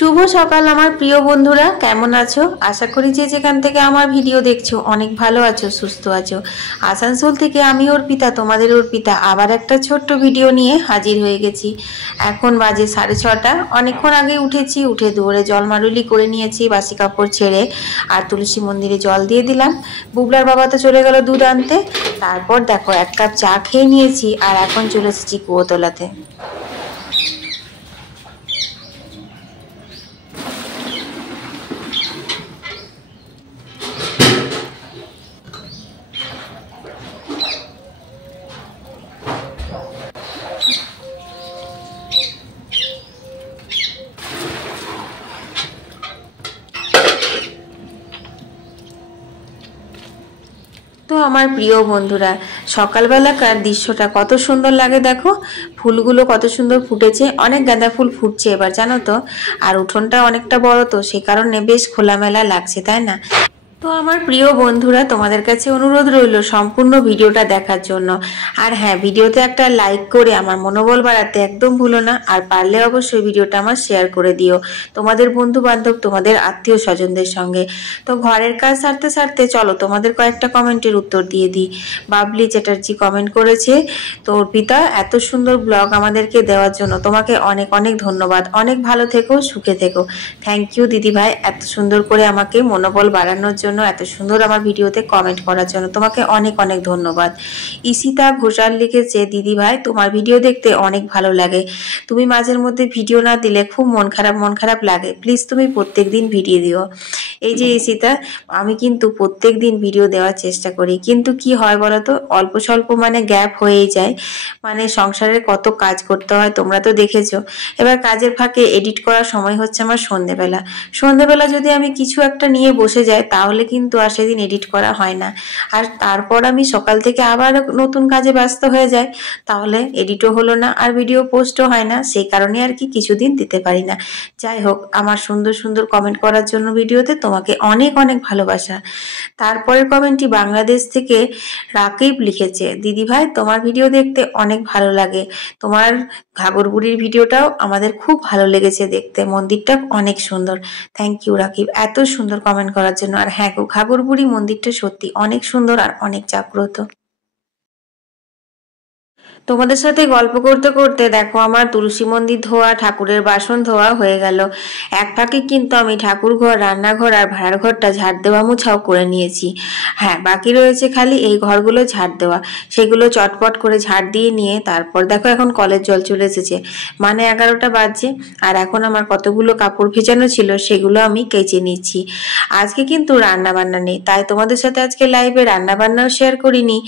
শুভ সকাল আমার প্রিয় বন্ধুরা, কেমন আছো? আশা করি যে যেখান থেকে আমার ভিডিও দেখছো অনেক ভালো আছো, সুস্থ আছো। আসানসোল থেকে আমি অর্পিতা, তোমাদের অর্পিতা, আবার একটা ছোট্ট ভিডিও নিয়ে হাজির হয়ে গেছি। এখন বাজে 6:30। অনেকক্ষণ আগে উঠেছি, উঠে দৌড়ে জল মারুলি করে নিয়েছি, বাসি কাপড় ছেড়ে আর তুলসী মন্দিরে জল দিয়ে দিলাম। বুবলার বাবা তো চলে গেল দুধ আনতে। তারপর দেখো 1 কাপ চা খেয়ে নিয়েছি আর এখন চলে এসেছি কুয়োতলাতে। তো আমার প্রিয় বন্ধুরা, সকালবেলাকার দৃশ্যটা কত সুন্দর লাগে দেখো। ফুলগুলো কত সুন্দর ফুটেছে, অনেক গাঁদা ফুল ফুটছে এবার, জানো তো। আর উঠোনটা অনেকটা বড়, তো সে কারণে বেশ খোলামেলা লাগছে, তাই না? তো আমার প্রিয় বন্ধুরা, তোমাদের কাছে অনুরোধ রইল সম্পূর্ণ ভিডিওটা দেখার জন্য। আর হ্যাঁ, ভিডিওতে একটা লাইক করে আমার মনোবল বাড়াতে একদম ভুলো না। আর পারলে অবশ্যই ভিডিওটা আমার শেয়ার করে দিও তোমাদের বন্ধু বান্ধব, তোমাদের আত্মীয় স্বজনদের সঙ্গে। তো ঘরের কাজ সারতে সারতে চলো তোমাদের কয়েকটা কমেন্টের উত্তর দিয়ে দিই। বাবলি চ্যাটার্জি কমেন্ট করেছে, তো অর্পিতা এত সুন্দর ব্লগ আমাদেরকে দেওয়ার জন্য তোমাকে অনেক অনেক ধন্যবাদ। অনেক ভালো থেকো, সুখে থেকো। থ্যাংক ইউ দিদি ভাই, এত সুন্দর করে আমাকে মনোবল বাড়ানোর জন্য, এত সুন্দর আমার ভিডিওতে কমেন্ট করার জন্য তোমাকে অনেক অনেক ধন্যবাদ। ঈশিতা ঘোষাল লিখেছে, দিদি ভাই তোমার ভিডিও দেখতে অনেক ভালো লাগে। তুমি মাঝের মধ্যে ভিডিও না দিলে খুব মন খারাপ লাগে। প্লিজ তুমি প্রত্যেকদিন ভিডিও দিও। এই যে ঈশিতা, আমি কিন্তু প্রত্যেকদিন ভিডিও দেওয়ার চেষ্টা করি, কিন্তু কি হয় বলতো, অল্প স্বল্প মানে গ্যাপ হয়েই যায়। মানে সংসারের কত কাজ করতে হয় তোমরা তো দেখেছো। এবার কাজের ফাঁকে এডিট করার সময় হচ্ছে আমার সন্ধেবেলা যদি আমি কিছু একটা নিয়ে বসে যাই তাহলে কিন্তু আর সেদিন এডিট করা হয় না। আর তারপর আমি সকাল থেকে আবার নতুন কাজে ব্যস্ত হয়ে যাই, তাহলে এডিটও হলো না আর ভিডিও পোস্টও হয় না। সেই কারণে আর কি কিছুদিন দিতে পারি না। যাই হোক, আমার সুন্দর সুন্দর কমেন্ট করার জন্য ভিডিওতে তোমাকে অনেক অনেক ভালোবাসা। তারপরের কমেন্টটি বাংলাদেশ থেকে রাকিব লিখেছে, দিদি ভাই তোমার ভিডিও দেখতে অনেক ভালো লাগে। তোমার ঘাগরবুড়ির ভিডিওটাও আমাদের খুব ভালো লেগেছে দেখতে, মন্দিরটা অনেক সুন্দর। থ্যাংক ইউ রাকিব এত সুন্দর কমেন্ট করার জন্য। আর হ্যাঁ গো, ঘাগরবুড়ি মন্দিরটা সত্যি অনেক সুন্দর আর অনেক জাগ্রত। তোমাদের সাথে গল্প করতে করতে দেখো আমার তুলসী মন্দির ধোয়া, ঠাকুরের বাসন ধোয়া হয়ে গেল। এক ফাঁকে কিন্তু আমি ঠাকুর ঘর, রান্নাঘর আর ভাড়ার ঘরটা ঝাড় দেওয়া মুছাও করে নিয়েছি। হ্যাঁ, বাকি রয়েছে খালি এই ঘরগুলো ঝাড় দেওয়া। সেগুলো চটপট করে ঝাড় দিয়ে নিয়ে তারপর দেখো এখন কলের জল চলে এসেছে, মানে 11টা বাজছে। আর এখন আমার কতগুলো কাপড় ভেজানো ছিল সেগুলো আমি কেচে নিচ্ছি। আজকে কিন্তু রান্না বান্না নেই, তাই তোমাদের সাথে আজকে লাইভে রান্না বান্নাও শেয়ার করিনি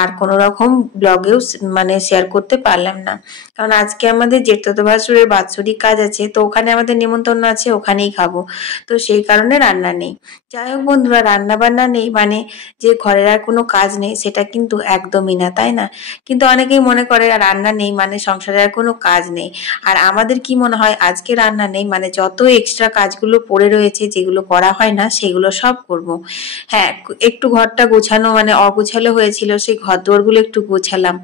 আর কোনো রকম ব্লগেও মানে শেয়ার করতে পারলাম না। কারণ আজকে আমাদের জেঠতো ভাসুরের বাৎসরিক কাজ আছে, তো ওখানে আমাদের নিমন্ত্রণ আছে, ওখানেই খাবো। তো সেই কারণে রান্না নেই। যাই হোক বন্ধুরা, রান্না বান্না নেই মানে যে ঘরের আর কোনো কাজ নেই সেটা কিন্তু একদমই না, তাই না? কিন্তু অনেকেই মনে করে রান্না নেই মানে সংসারে আর কোনো কাজ নেই। আর আমাদের কি মনে হয়, আজকে রান্না নেই মানে যত এক্সট্রা কাজগুলো পড়ে রয়েছে যেগুলো করা হয় না সেগুলো সব করব। হ্যাঁ, একটু ঘরটা গোছানো মানে অগোছালো হয়েছিল, সেই ঘর দোরগুলো একটু গোছালাম।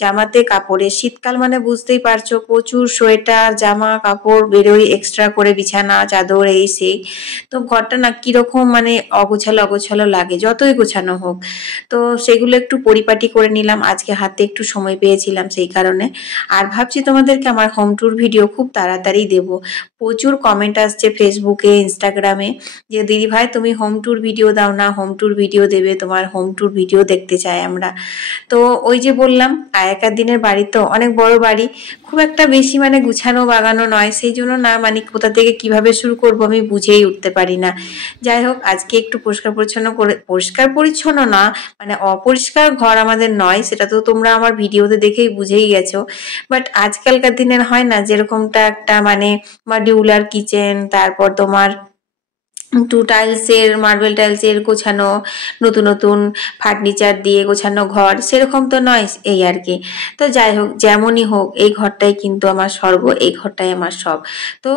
জামাতে কাপড়ে শীতকাল মানে বুঝতেই পারছো, প্রচুর সোয়েটার জামা কাপড় বেরোই এক্সট্রা করে, বিছানা চাদর এই সেই। তো ঘরটা না কিরকম মানে অগোছালো লাগে যতই গোছানো হোক। তো সেগুলো একটু পরিপাটি করে নিলাম, আজকে হাতে একটু সময় পেয়েছিলাম সেই কারণে। আর ভাবছি তোমাদেরকে আমার হোম ট্যুর ভিডিও খুব তাড়াতাড়ি দেব। প্রচুর কমেন্ট আসছে ফেসবুকে, ইনস্টাগ্রামে যে দিদি ভাই তুমি হোম ট্যুর ভিডিও দাও না, হোম ট্যুর ভিডিও দেবে, তোমার হোম ট্যুর ভিডিও দেখতে চাই আমরা। তো ওই যে বললাম, আগেকার দিনের বাড়ি তো অনেক বড় বাড়ি, খুব একটা বেশি মানে গুছানো বাগানো নয়, সেই জন্য না মানে কোথা থেকে কিভাবে শুরু করব আমি বুঝেই উঠতে পারি না। যাই হোক, আজকে একটু পরিষ্কার পরিচ্ছন্ন না মানে অপরিষ্কার ঘর আমাদের নয়, সেটা তো তোমরা আমার ভিডিওতে দেখেই বুঝেই গেছো। বাট আজকালকার দিনের হয় না যেরকমটা একটা মানে মডিউলার কিচেন, তারপর তোমার একটু টাইলসের, মার্বেল টাইলসের গোছানো, নতুন নতুন ফার্নিচার দিয়ে গোছানো ঘর, সেরকম তো নয় এই আর কি। তো যাই হোক, যেমনই হোক এই ঘরটাই কিন্তু আমার স্বর্গ, এই ঘরটাই আমার সব। তো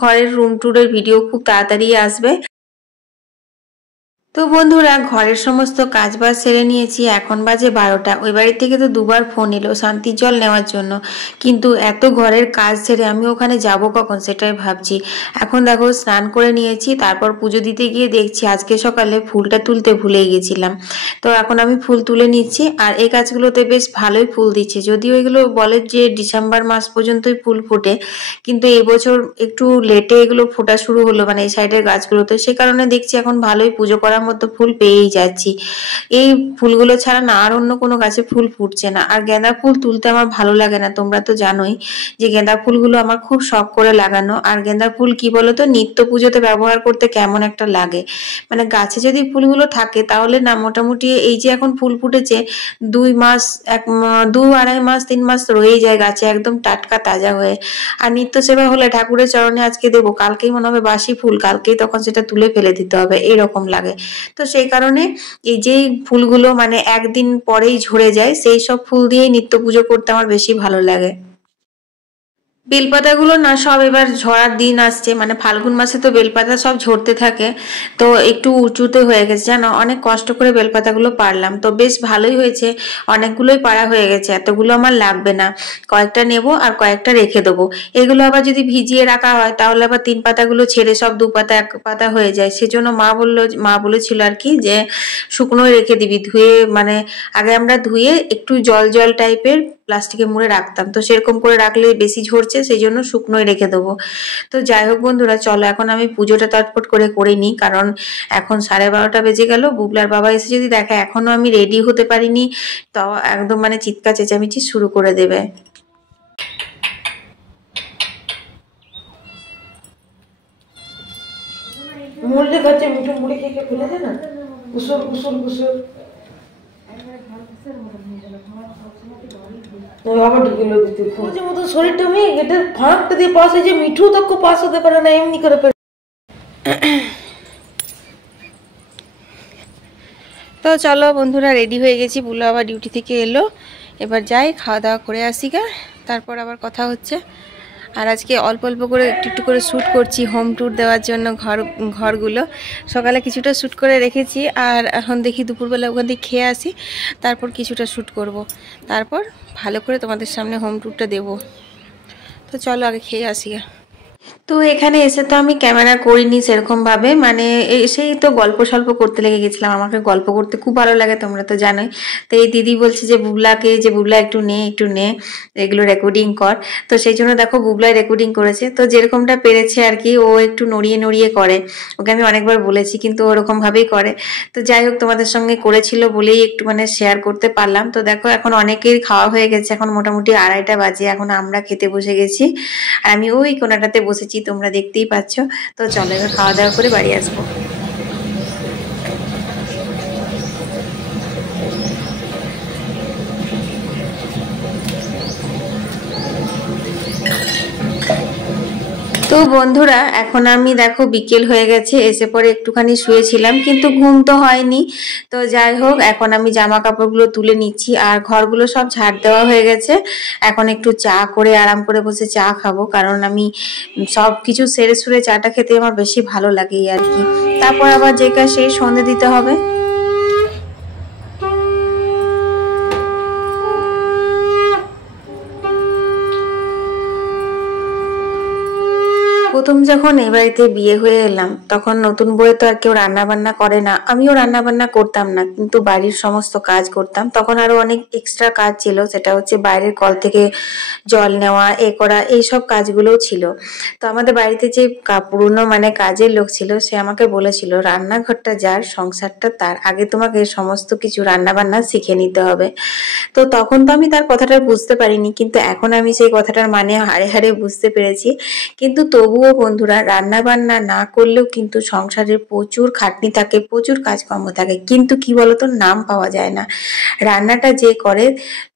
ঘরের রুম ট্যুরের ভিডিও খুব তাড়াতাড়ি আসবে। তো তো বন্ধুরা ঘরের সমস্ত কাজবাজ সেরে নিয়েছি, এখন বাজে 12টা। ওই বাড়ি থেকে তো দুবার ফোন এলো শান্তির জল নেওয়ার জন্য, কিন্তু এত ঘরের কাজ সেরে আমি ওখানে যাব কখন সেটাই ভাবছি। এখন দেখো স্নান করে নিয়েছি, তারপর পুজো দিতে গিয়ে দেখছি আজকে সকালে ফুলটা তুলতে ভুলে গেছিলাম। তো এখন আমি ফুল তুলে নিচ্ছি, আর এই গাছগুলোতে বেশ ভালোই ফুল দিচ্ছে, যদিও এগুলো বলে যে ডিসেম্বর মাস পর্যন্তই ফুল ফোটে, কিন্তু এবছর একটু লেটে এগুলো ফোটা শুরু হলো, মানে এই সাইডের গাছগুলোতে। সে কারণে দেখছি এখন ভালোই পুজো করার মতো ফুল পেয়েই যাচ্ছি। এই ফুলগুলো ছাড়া না আর অন্য কোনো গাছে ফুল ফুটছে না। আর গাঁদা ফুল তুলতে আমার ভালো লাগে না, তোমরা তো জানোই যে গাঁদা ফুলগুলো আমার খুব শখ করে লাগানো। আর গাঁদা ফুল কি বলতো, নিত্য পুজোতে ব্যবহার করতে কেমন একটা লাগে। মানে গাছে যদি ফুলগুলো থাকে তাহলে না মোটামুটি এই যে এখন ফুল ফুটেছে 2 মাস, 2 আড়াই মাস 3 মাস রয়েই যায় গাছে একদম টাটকা তাজা হয়ে। আর নিত্য সেবা হলে ঠাকুরের চরণে আজকে দেবো, কালকেই মনে হবে বাসি ফুল, কালকেই তখন সেটা তুলে ফেলে দিতে হবে, এরকম লাগে। তো সেই কারণে এই যে ফুলগুলো মানে একদিন পরেই ঝরে যায়, সেই সব ফুল দিয়েই নিত্য পুজো করতে আমার বেশি ভালো লাগে। বেলপাতাগুলো না সব এবার ঝরার দিন আসছে, মানে ফাল্গুন মাসে তো বেলপাতা সব ঝরতে থাকে, তো একটু উঁচুতে হয়ে গেছে জানো। অনেক কষ্ট করে বেলপাতাগুলো পারলাম, তো বেশ ভালোই হয়েছে, অনেকগুলোই পাড়া হয়ে গেছে। এতগুলো আমার লাগবে না, কয়েকটা নেব আর কয়েকটা রেখে দেবো। এগুলো আবার যদি ভিজিয়ে রাখা হয় তাহলে আবার 3 পাতাগুলো ছেড়ে সব 2 পাতা 1 পাতা হয়ে যায়। সেজন্য মা বলেছিল আর কি যে শুকনোই রেখে দিবি, ধুয়ে মানে আগে আমরা ধুয়ে একটু জল জল টাইপের প্লাস্টিকে মুড়ে রাখতাম, তো সেরকম করে রাখলে বেশি ঝরছে, সেই জন্য শুকনোই রেখে দেবো। তো যাই হোক বন্ধুরা, চলো এখন আমি পুজোটা তটপট করে নিই, কারণ এখন 12:30 বেজে গেল। বুবলার বাবা এসে যদি দেখে এখনো আমি রেডি হতে পারিনি, তো একদম মানে চিৎকার চেঁচামেচি শুরু করে দেবে। মুড়লে খাচ্ছে, মিঠু মুড়ি খেয়ে ফেলে দে না, কুসুর কুসুর কুসুর আবার ঢুকে লো দিতে যে মতো শরীরটা মেয়ে গেটের ফাঁকটা দিয়ে পাস হয়েছে, মিঠু তক্ষ পাস হতে পারে না, এমনি করে। তো চলো বন্ধুরা, রেডি হয়ে গেছি, বুলা আবার ডিউটি থেকে এলো, এবার যাই খাওয়া দাওয়া করে আসি গা, তারপর আবার কথা হচ্ছে। আর আজকে অল্প অল্প করে একটু একটু করে শ্যুট করছি হোম ট্যুর দেওয়ার জন্য। ঘরগুলো সকালে কিছুটা শ্যুট করে রেখেছি, আর এখন দেখি দুপুরবেলা ওখান থেকে খেয়ে আসি, তারপর কিছুটা শ্যুট করব, তারপর ভালো করে তোমাদের সামনে হোম ট্যুরটা দেবো। তো চলো আগে খেয়ে আসি গা। তো এখানে এসে তো আমি ক্যামেরা করিনি সেরকম ভাবে, মানে এসেই তো গল্প সল্প করতে লেগে গেছিলাম। আমাকে গল্প করতে খুব ভালো লাগে, তোমরা তো জানোই। তো এই দিদি বলছে যে বুবলা একটু নে এগুলো রেকর্ডিং কর। তো সেই জন্য দেখো বুবলাই রেকর্ডিং করেছে, তো যেরকমটা পেরেছে আর কি, ও একটু নড়িয়ে করে। ওকে আমি অনেকবার বলেছি কিন্তু ওরকম ভাবেই করে। তো যাই হোক, তোমাদের সঙ্গে করেছিল বলেই একটু মানে শেয়ার করতে পারলাম। তো দেখো এখন অনেকের খাওয়া হয়ে গেছে, এখন মোটামুটি 2:30 বাজে, এখন আমরা খেতে বসে গেছি, আর আমি ওই কোনাটাতে বসেছি, তোমরা দেখতেই পাচ্ছ। তো চলো এবার খাওয়া দাওয়া করে বাড়ি আসবো। তো বন্ধুরা এখন আমি দেখো বিকেল হয়ে গেছে, এসে পরে একটুখানি শুয়েছিলাম কিন্তু ঘুম তো হয়নি। তো যাই হোক, এখন আমি জামা কাপড়গুলো তুলে নিচ্ছি, আর ঘরগুলো সব ঝাড় দেওয়া হয়ে গেছে। এখন একটু চা করে আরাম করে বসে চা খাবো, কারণ আমি সব কিছু সেরে সুরে চাটা খেতে আমার বেশি ভালো লাগে আর কি। তারপর আবার যে কাজ সেই সন্ধে দিতে হবে। প্রথম যখন এই বাড়িতে বিয়ে হয়ে এলাম, তখন নতুন বউয়ে তো আর কেউ রান্না বান্না করে না, আমিও রান্না বান্না করতাম না, কিন্তু বাড়ির সমস্ত কাজ করতাম। তখন আরো অনেক এক্সট্রা কাজ ছিল, সেটা হচ্ছে বাইরের কল থেকে জল নেওয়া, এ করা, এইসব কাজগুলোও ছিল। তো আমাদের বাড়িতে যে পুরনো মানে কাজের লোক ছিল, সে আমাকে বলেছিল রান্নাঘরটা যার সংসারটা তার, আগে তোমাকে সমস্ত কিছু রান্না বান্না শিখে নিতে হবে। তো তখন তো আমি তার কথাটা বুঝতে পারিনি, কিন্তু এখন আমি সেই কথাটার মানে হাড়ে হাড়ে বুঝতে পেরেছি। কিন্তু তবুও বন্ধুরা, রান্না বান্না না করলেও কিন্তু সংসারে প্রচুর খাটনি থাকে, প্রচুর কাজকর্ম থাকে, কিন্তু কি বলতো, নাম পাওয়া যায় না। রান্নাটা যে করে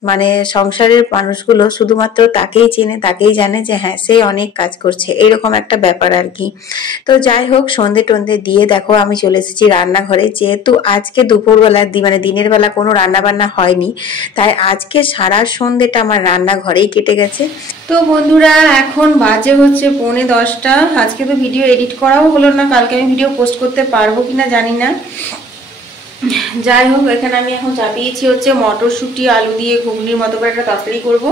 মানে সংসারের মানুষগুলো শুধুমাত্র তাকেই চেনে, তাকেই জানে যে হ্যাঁ সে অনেক কাজ করছে, এরকম একটা ব্যাপার আর কি। তো যাই হোক, সন্ধে টন্ধে দিয়ে দেখো আমি চলে এসেছি রান্নাঘরে। যেহেতু আজকে দুপুরবেলা মানে দিনের বেলা কোনো রান্না বান্না হয়নি, তাই আজকে সারা সন্ধেটা আমার রান্নাঘরেই কেটে গেছে। তো বন্ধুরা এখন বাজে হচ্ছে 9:45। আজকে তো ভিডিও এডিট করাও হলো না, কালকে আমি ভিডিও পোস্ট করতে পারবো কিনা জানি না। যাই হোক, এখানে আমি এখন চাপিয়েছি হচ্ছে মটরশুঁটি আলু দিয়ে ঘুগনির মতো করে একটা তরকারি করবো।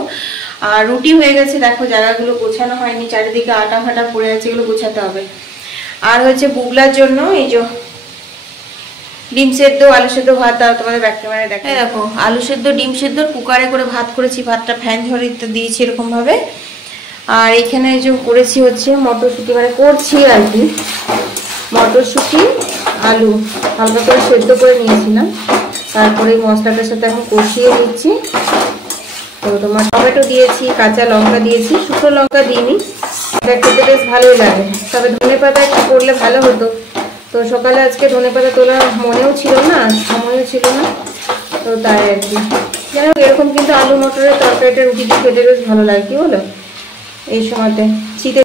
আর রুটি হয়ে গেছে, দেখো জায়গাগুলো গোছানো হয়নি, চারিদিকে আটা ফাটা পড়ে আছে, এগুলো গোছাতে হবে। আর হচ্ছে বুগলার জন্য এই যে ডিম সেদ্ধ আলু সেদ্ধ ভাত, দাও তোমাদের ব্যাক ক্যামেরায় দেখো। দেখো আলু সেদ্ধ ডিম সেদ্ধ কুকারে করে ভাত করেছি, ভাতটা ফ্যান ঝরে দিয়েছি এরকম ভাবে। আর এখানে যে করেছি হচ্ছে মটরশুঁটি, মানে করছি আর কি, মটরশুঁটি আলু হালকা করে সেদ্ধ করে নিয়েছিলাম, তারপরে এই মশলাটার সাথে এখন কষিয়ে নিচ্ছি। তো তোমার টমেটো দিয়েছি, কাঁচা লঙ্কা দিয়েছি, শুকনো লঙ্কা দিইনি, এটা খেতে বেশ ভালোই লাগে। তবে ধনেপাতা একটু করলে ভালো হতো, তো সকালে আজকে ধনেপাতা তোলার মনেও ছিল না, সময়ও ছিল না, তো তাই আর কি। যাই হোক, এরকম কিন্তু আলু মটরের তরকারিটা রুটি দিয়ে খেতে বেশ ভালো লাগে, কি বলো? এই সময়তে শীতের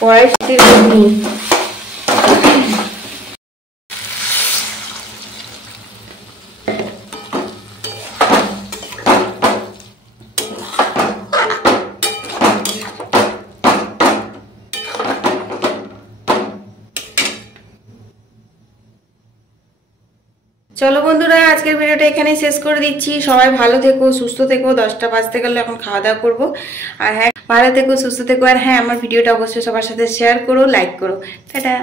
কড়াইশুঁটির ঘুগনি। চলো বন্ধুরা, আজকের ভিডিওটা এখানেই শেষ করে দিচ্ছি। সবাই ভালো থেকো, সুস্থ থেকো। 10টা বাজতে গেলে এখন খাওয়া দাওয়া করবো। আর হ্যাঁ, ভালো থেকো, সুস্থ থেকো। আর হ্যাঁ, আমার ভিডিওটা অবশ্যই সবার সাথে শেয়ার করো, লাইক করো। টাটা।